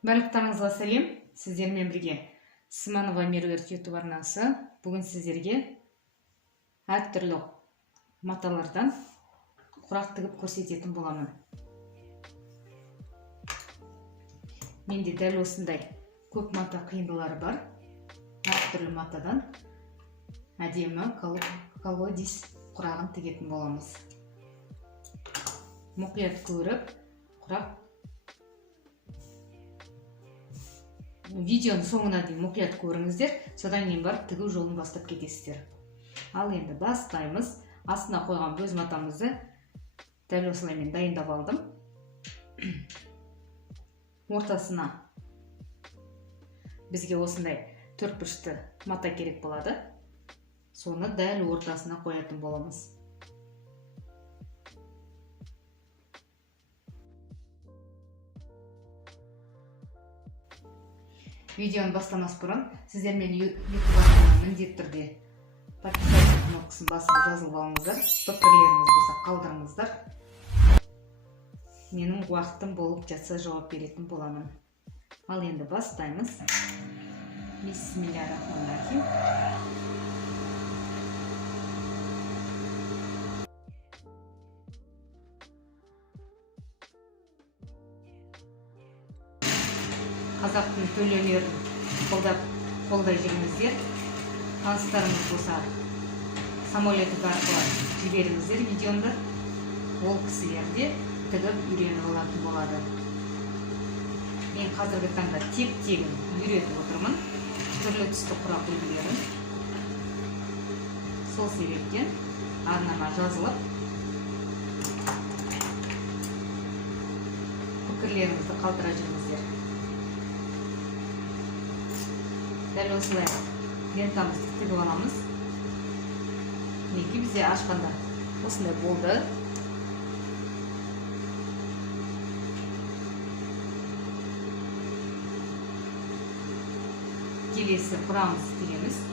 Барлықтарыңызға сәлем. Сіздермен бірге Сманова Меруерт YouTube арнасы. Бүгін сіздерге әртүрлі маталардан құрақ тігіп көрсететін боламын. Менде дәл осындай көп мата қиындылары бар. Әртүрлі матадан әдемі колодец құрағын тігетін боламыз. Мұқият көріп, құрақ видеоның соңына дейін мұқият көріңіздер, содан кейін барып тігу жолын бастап кетесіздер. Ал енді бастаймыз. Астына қойған бөз матамызды дәл осылай мен дайындап алдым. Ортасына бізге осындай төртбұрышты мата керек болады. Соны дәл ортасына қоятын боламыз. Видеоны бастамас бұрын, сіздер мен YouTube арнасына міндетті түрде подписаться кнопкасын басып жазылып алыңыздар. Пікірлеріңіз болса қалдырыңыздар. Менің уақытым болып жатса жауап беретін боламын. Ал енді бастаймыз. Бисмиллахиррахманиррахим. Қазақтың төлелерін қолдай жүріңіздер. Таныстарыңыз болса самолеті арқылы жіберіңіздер видеомды. Ол кісілерде тігіп үйреніп алатын болады. Мен қазіргі таңда тегін үйретіп отырмын. Түрлі түсті құрақ үлгілерін. Сол себептен арнама жазылып, пікірлеріңізді қалдыра жүріңіздер. Дәл осылай лентамызды тігіп аламыз. Неге бізде ашқанда осындай болды. Келесі құрамыз тігеміз.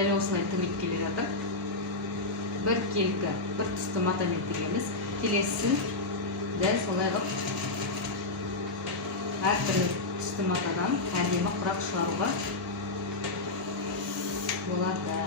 Дәл осылай тігіліп келе жатыр. Бір келкі, бір түсті матамен тігеміз. Келесін дәл солай ғып әртүрлі түсті матадан әдемі құрақ шығаруға болады.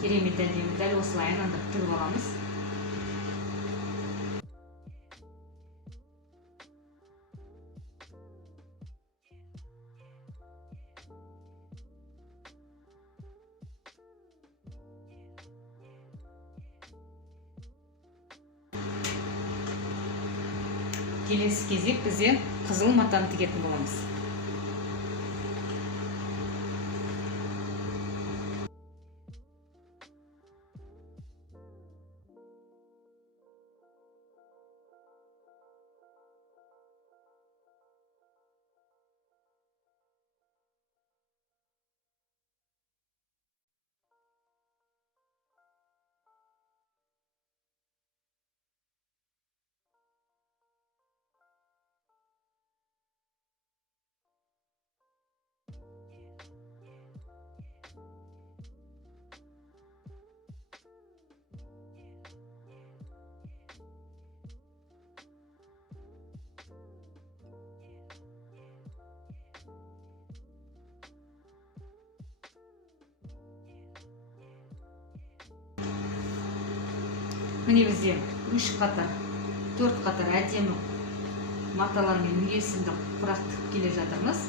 Керемет әдемі дәл осылай айналдырып тігіп аламыз. Келесі кезек бізде қызыл матаны тігетін боламыз. Міне бізде 3 қатар 4 қатар әдемі маталармен үйлесімді құрақ тігіп келе жатырмыз.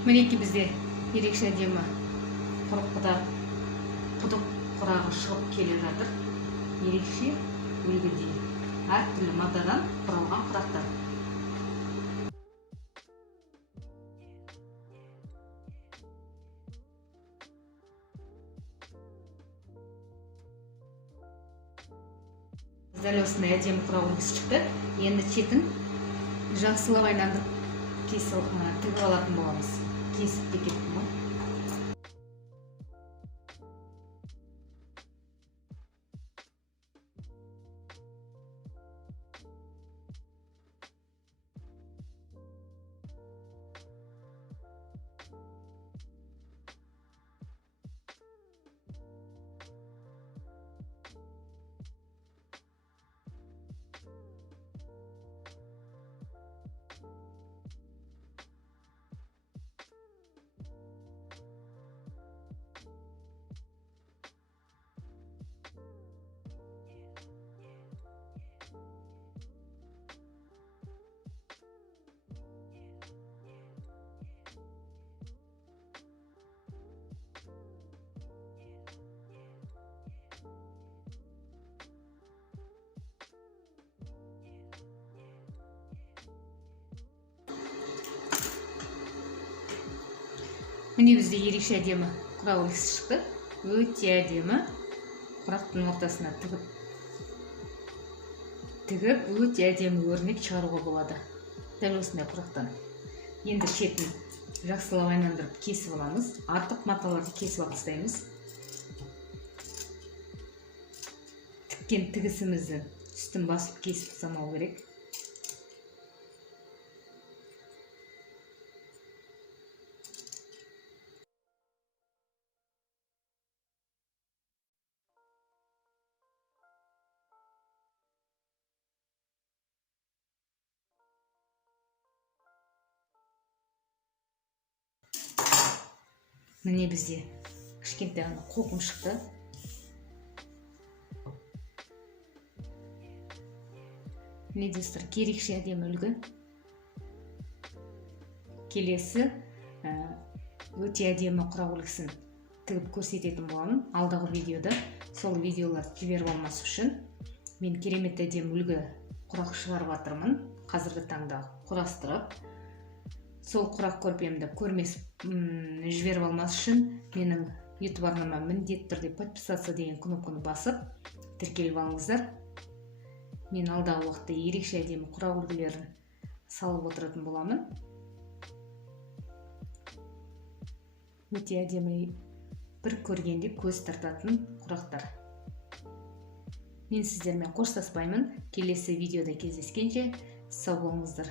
Мінекей бізде ерекше әдемі құдық құрағы шығып келе жатыр. Ерекше үлгідей әртүрлі матадан құралған құрақтар. Дәл осындай әдемі құрақ үлгісі шықты. Енді шетін жақсылап айналдырып тігіп алатын боламыз. Кесіп те кеттім ғой. Міне бізде ерекше әдемі құрақ үлгісі шықты. Өте әдемі. Құрақтың ортасына тігіп өте әдемі өрнек шығаруға болады. Дәл осындай құрақтан. Енді шетін жақсылап айналдырып кесіп аламыз. Артық маталарды кесіп тастаймыз. Тіккен тігісімізді үстін басып кесіп тастамау керек. Міне бізде кішкентай ғана қоқым шықты. Міне достар, ерекше әдемі үлгі. Келесі өте әдемі құрақ үлгісін тігіп көрсететін боламын. Алдағы видеода сол видеоларды жіберіп алмас үшін мен керемет әдемі үлгі құрақ шығарып жатырмын. Қазіргі таңда құрастырып, сол құрақ көрпемді жіберіп алмас үшін менің YouTube арнама міндетті түрде подписаться деген кнопканы басып тіркеліп алыңыздар. Мен алдағы уақытта ерекше әдемі құрақ үлгілерін салып отыратын боламын. Өте әдемі, бір көргенде көз тартатын құрақтар. Мен сіздермен қоштаспаймын. Келесі видеода кездескенше сау болыңыздар.